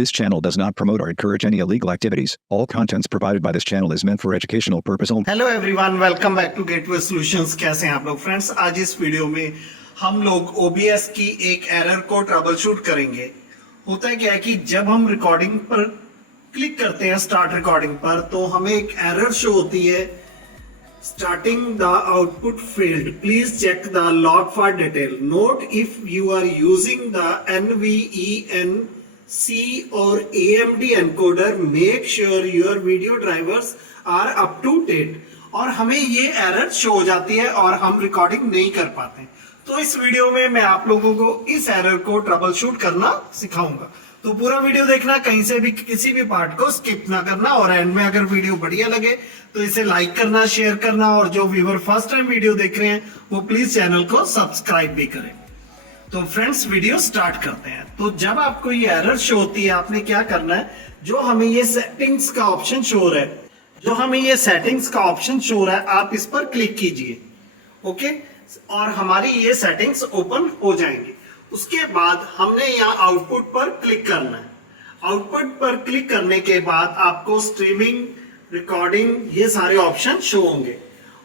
This channel does not promote or encourage any illegal activities. All contents provided by this channel is meant for educational purpose only. Hello everyone, welcome back to Gateway Solutions. कैसे हैं आप लोग friends? आज इस video में हम लोग OBS की एक एरर को ट्रबल शूट करेंगे। होता है क्या है कि जब हम रिकॉर्डिंग पर क्लिक करते हैं स्टार्ट रिकॉर्डिंग पर, तो हमें एक एरर शो होती है, starting the output field, please check the log for detail, note if you are using the NVENC or AMD encoder, make sure your video drivers are up to date। और हमें ये error show हो जाती है और हम recording नहीं कर पाते। तो इस वीडियो में मैं आप लोगों को इस एरर को ट्रबल शूट करना सिखाऊंगा। तो पूरा वीडियो देखना, कहीं से भी किसी भी पार्ट को स्किप ना करना। और एंड में अगर वीडियो बढ़िया लगे तो इसे लाइक करना, शेयर करना, और जो व्यूअर फर्स्ट टाइम वीडियो देख रहे हैं वो प्लीज चैनल को सब्सक्राइब भी करें। तो फ्रेंड्स, वीडियो स्टार्ट करते हैं। तो जब आपको ये एरर शो होती है, आपने क्या करना है, जो हमें ये सेटिंग्स का ऑप्शन शो हो रहा है, आप इस पर क्लिक कीजिए। ओके, और हमारी ये सेटिंग्स ओपन हो जाएंगी। उसके बाद हमने यहाँ आउटपुट पर क्लिक करना है। आउटपुट पर क्लिक करने के बाद आपको स्ट्रीमिंग, रिकॉर्डिंग, ये सारे ऑप्शन शो होंगे।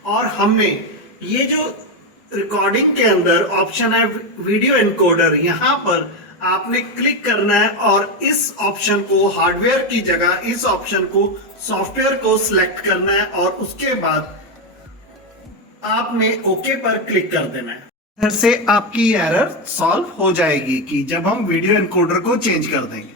और हमने ये जो रिकॉर्डिंग के अंदर ऑप्शन है वीडियो एनकोडर, यहां पर आपने क्लिक करना है और इस ऑप्शन को, हार्डवेयर की जगह इस ऑप्शन को, सॉफ्टवेयर को सिलेक्ट करना है और उसके बाद आपने ओके पर क्लिक कर देना है। फिर से आपकी एरर सॉल्व हो जाएगी कि जब हम वीडियो एनकोडर को चेंज कर देंगे।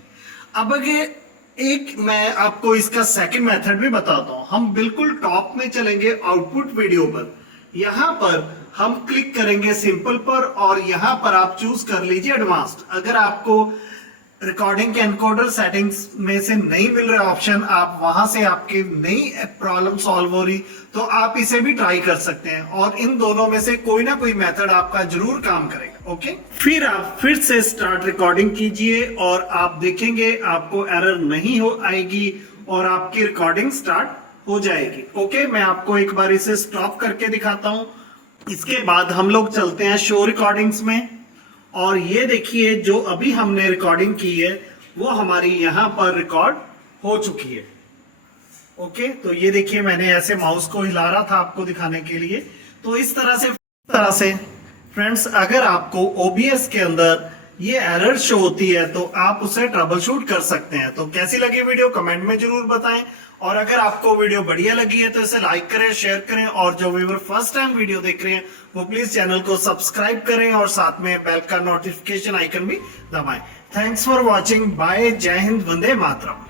अब अगर एक मैं आपको इसका सेकंड मेथड भी बताता हूं। हम बिल्कुल टॉप में चलेंगे आउटपुट वीडियो पर, यहां पर हम क्लिक करेंगे सिंपल पर और यहां पर आप चूज कर लीजिए एडवांस्ड। अगर आपको रिकॉर्डिंग के एनकोडर सेटिंग्स में से नहीं मिल रहा ऑप्शन, आप वहां से आपकी नई प्रॉब्लम सॉल्व हो रही, तो आप इसे भी ट्राई कर सकते हैं। और इन दोनों में से कोई ना कोई मेथड आपका जरूर काम करेगा। ओके, फिर आप फिर से स्टार्ट रिकॉर्डिंग कीजिए और आप देखेंगे आपको एरर नहीं हो आएगी और आपकी रिकॉर्डिंग स्टार्ट हो जाएगी। ओके, मैं आपको एक बार इसे स्टॉप करके दिखाता हूं। इसके बाद हम लोग चलते हैं शो रिकॉर्डिंग्स में, और ये देखिए जो अभी हमने रिकॉर्डिंग की है वो हमारी यहां पर रिकॉर्ड हो चुकी है। ओके, तो ये देखिए मैंने ऐसे माउस को हिला रहा था आपको दिखाने के लिए। तो इस तरह से फ्रेंड्स, अगर आपको OBS के अंदर ये एरर शो होती है तो आप उसे ट्रबल शूट कर सकते हैं। तो कैसी लगी वीडियो कमेंट में जरूर बताएं, और अगर आपको वीडियो बढ़िया लगी है तो इसे लाइक करें, शेयर करें, और जो व्यूअर फर्स्ट टाइम वीडियो देख रहे हैं वो प्लीज चैनल को सब्सक्राइब करें और साथ में बेल का नोटिफिकेशन आइकन भी दबाएं। थैंक्स फॉर वॉचिंग, बाय, जय हिंद, वंदे मातरम।